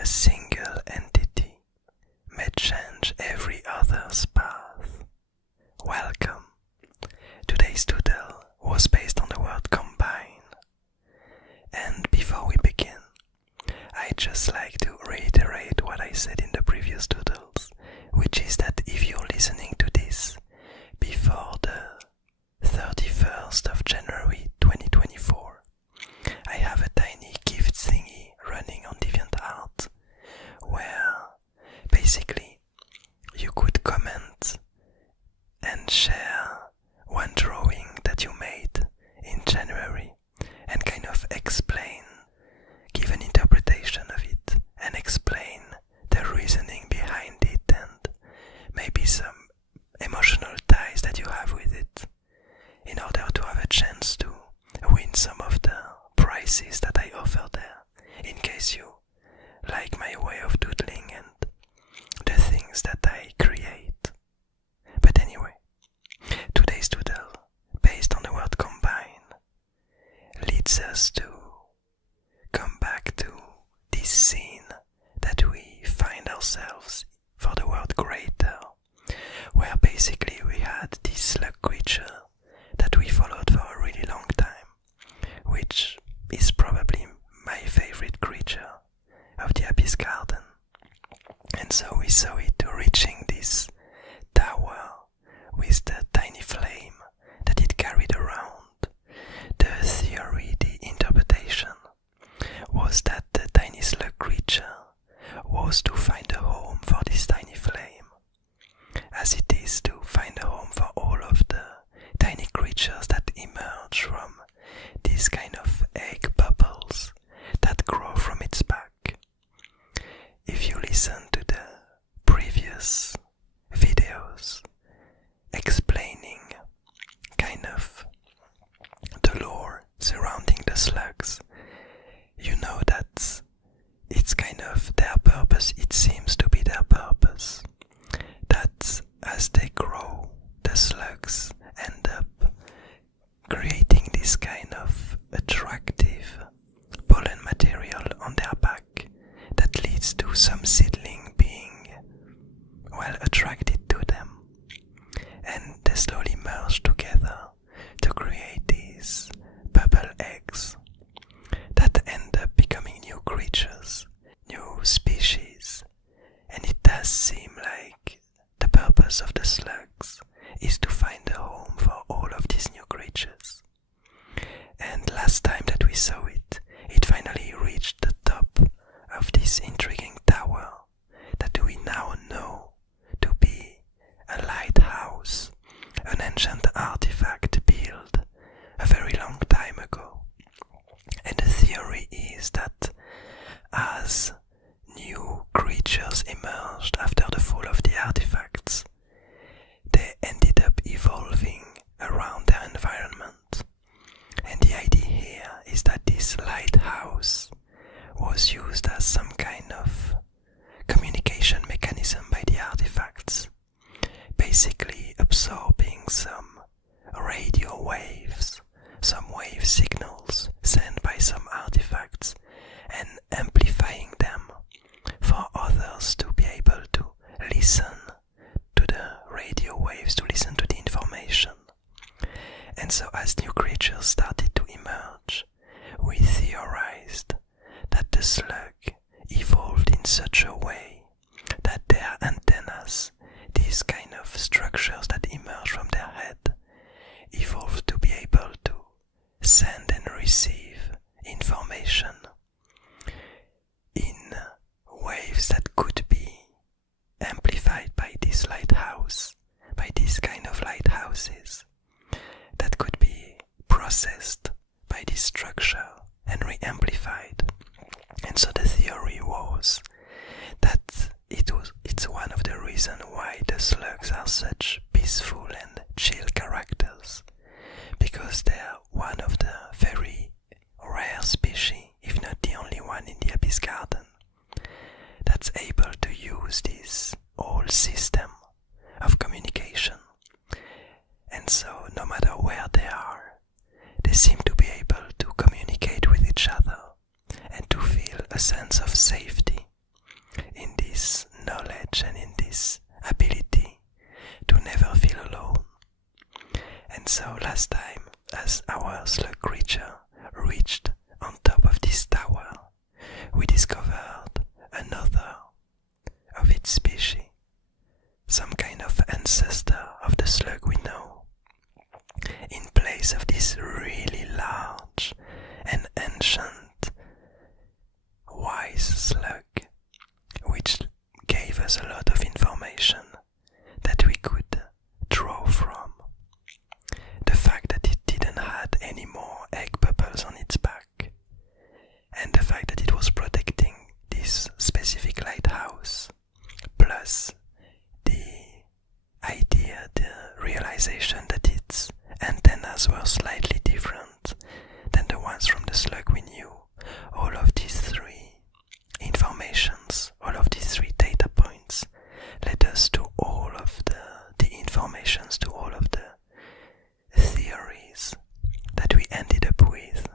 a single entity may change every other's path. Welcome. Today's doodle was based on the word combine. And before we begin, I'd just like to reiterate what I said in the previous doodles, which is that if you're listening to this before the 31st of January 2024, I have a tiny gift thingy running on DeviantArt where basically you could comment and share one drawing that you made in January and kind of explain, give an interpretation of it and explain the reasoning behind it and maybe some emotional ties that you have with it in order to have a chance to win some of the prizes that I offer there, in case you like my way of doodling and the things that I create. But anyway, today's doodle, based on the word combine, leads us to come back to this scene that we find ourselves for the word greater, where basically we had this slug creature that we followed for a really long time, which is probably my favorite creature of the Abyss Garden. And so we saw it reaching this tower with the tiny flame that it carried around. The theory, the interpretation, was that the tiny slug creature was to find a home for this tiny flame, as it is to find a home for all of the tiny creatures that emerge from these kind of egg bubbles that grow from its back. If you listen to the previous videos explaining kind of the lore surrounding the slugs, you know that it's kind of their purpose, it seems to be their purpose, that as they grow, the slugs end up creating this kind of attractive pollen material on their back that leads to some seedling being, well, attracted to them, and they slowly merge together to create these bubble eggs that end up becoming new creatures, new species. And it does seem like the purpose of the slugs is to find a home for all of these new creatures. And last time that we saw it, it finally reached the top of this intriguing tower that we now know to be a lighthouse, an ancient artifact built a very long time ago. And the theory is that as new creatures emerged after the fall of the artifacts, they ended up evolving around their environment. And the idea here is that this lighthouse was used as some kind of communication mechanism by the artifacts, basically absorbing some radio waves, some wave signals sent by some artifacts and amplifying them for others to be able to listen to the radio waves, to listen to the information. And so as new creatures started to emerge, we theorized that the slug evolved in such a way that their antennas, these kind of structures that emerge from their head, evolved to be able to send and receive information in waves that could be amplified by this lighthouse, by these kind of lighthouses, that could be processed by this structure and re-amplified. And so the theory was that it's one of the reasons why the slugs are such peaceful and chill characters, because they're one of the very rare species, if not the only one in the Abyss Garden, that's able to use this whole system of communication. And so no matter where they are, they seem to be able to communicate with each other and to feel a sense of safety this knowledge and in this ability to never feel alone. And so last time, as our slug creature reached on top of this tower, we discovered another of its species, some kind of ancestor of the slug we know, in place of this really large and ancient wise slug, which gave us a lot of information that we could draw from. The fact that it didn't have any more egg bubbles on its back, and the fact that it was protecting this specific lighthouse, plus the idea, the realization that its antennas were slightly different than the ones from the slug we knew. All of these three informations, all of these three data points led us to all of the informations, to all of the theories that we ended up with.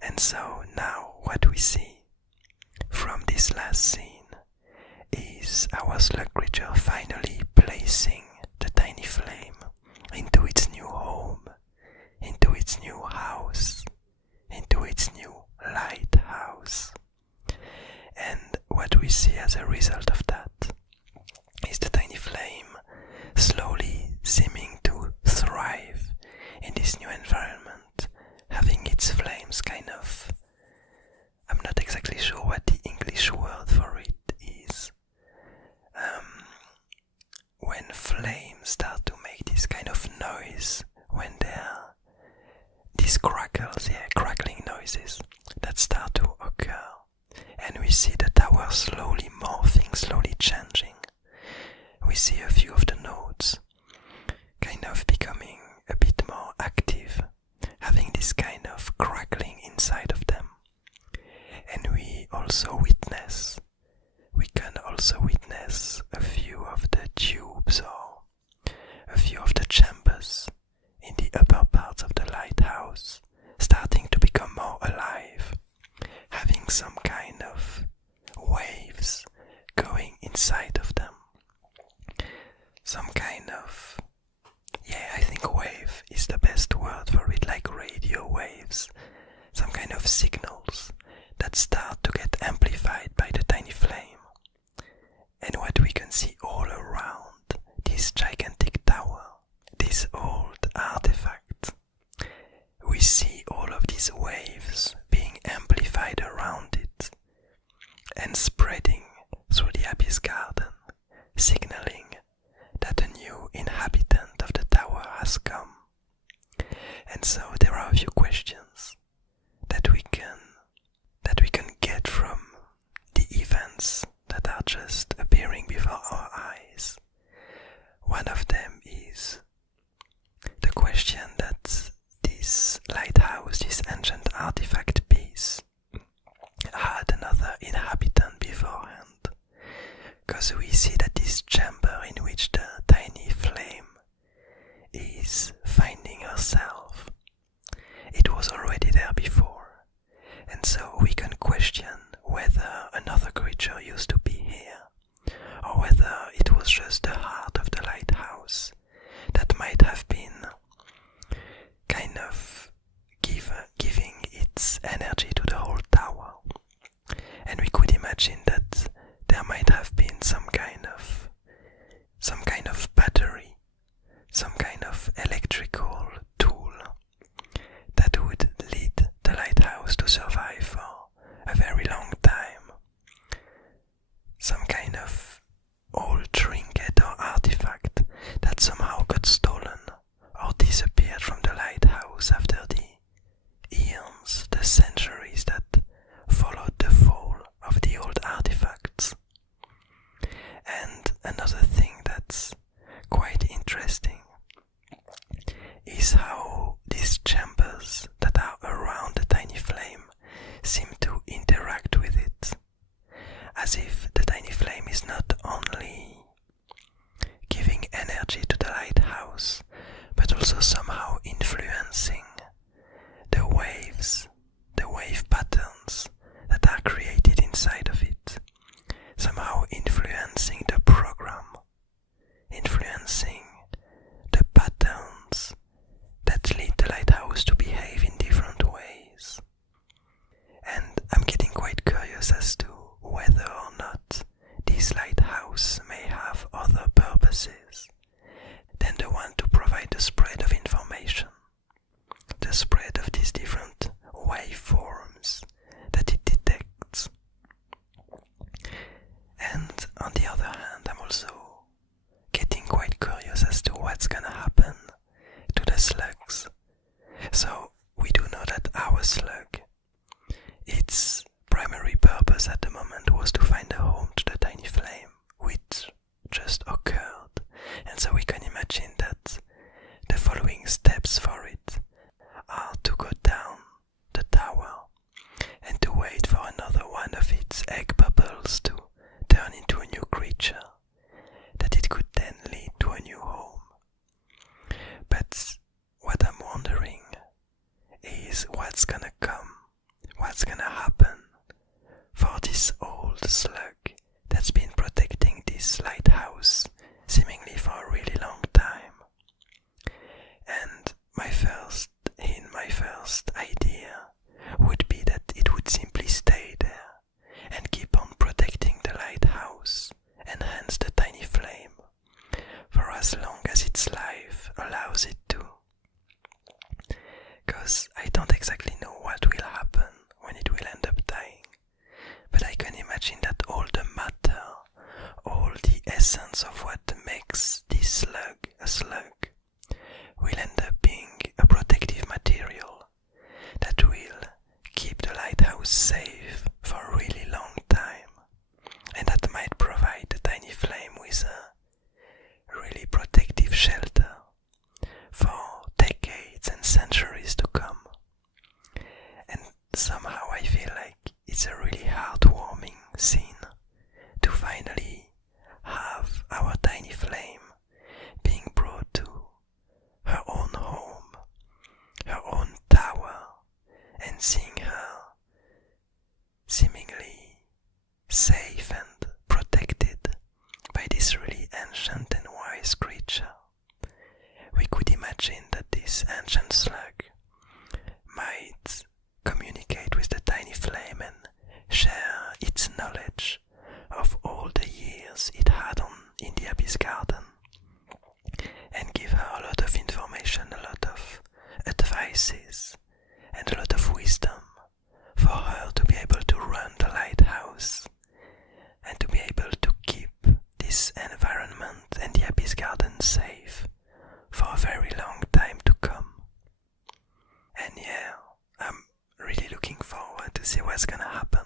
And so now what we see from this last scene is our slug creature finally placing the tiny flame into its new home, into its new house, into its new lighthouse. And what we see as a result of that is the tiny flame slowly seeming to thrive in this new environment, having its flames kind of, I'm not exactly sure what the English word for it is. When flames start to make this kind of noise, when they're these crackles, crackling noises that start to occur, and we see the tower slowly morphing, slowly changing. We see a few of the nodes kind of becoming a bit more active, having this kind of crackling inside of them. And we can also witness a few of the tubes or a few of the chambers in the upper parts of the lighthouse starting to become more alive, having some kind of waves going inside of them. Some kind of, I think wave is the best word for it, like radio waves, some kind of signals that start to get amplified by the tiny flame. And what we can see all around this gigantic tower, this old artifact, we see all of these waves being amplified around it and spreading through the abyss garden, signaling that a new inhabitant of the tower has come. And so there are a few questions that we can get from the events that are just appearing before our eyes. One of them is the question that this lighthouse, this ancient artifact piece, had another inhabitant beforehand, because we see that this chamber in which the tiny flame is finding herself, it was already there before, and so we can question whether another creature used to be here, or whether it was just the heart of the lighthouse that might have been kind of giving its energy to the whole tower. And we could imagine that there might have been some kind of battery, some kind of electrical tool that would lead the lighthouse to survive for a very long time. Some kind of old trinket or artifact that somehow got stolen or disappeared from the lighthouse after the eons, the centuries that followed the fall of the old artifacts. And another thing that's quite interesting is how these chambers that are around the tiny flame seem to interact with it, as if the tiny flame Lighthouse at the moment was to find a home to the tiny flame, which just occurred, and so we can imagine that the following steps for it are to go down the tower and to wait for another one of its egg bubbles to turn into a new creature, that it could then lead to a new home. But what I'm wondering is what's gonna come, what's gonna happen for this old slug that's been protecting this lighthouse seemingly for a really long time. And my first idea would be that it would simply stay there and keep on protecting the lighthouse and hence the tiny flame for as long as its life allows it to. Cause I don't exactly know what will happen when it will end up dying, but I can imagine that all the matter, all the essence of what makes this slug a slug will end up being a protective material that will keep the lighthouse safe for a really long time, and that might provide the tiny flame with a really protective shelter for decades and centuries to come. And somehow I feel like it's a really heartwarming scene to finally have our tiny flame being brought to her own home, her own tower, and seeing her seemingly safe and protected by this really ancient and wise creature. We could imagine that this ancient slug might communicate with the tiny flame and share its knowledge of all the years it had in the Abyss Garden, and give her a lot of information, a lot of advices, and a lot of wisdom for her to be able to run the lighthouse and to be able to keep this environment and the Abyss Garden safe for a very long time to come. And yeah, I'm really looking forward to see what's gonna happen.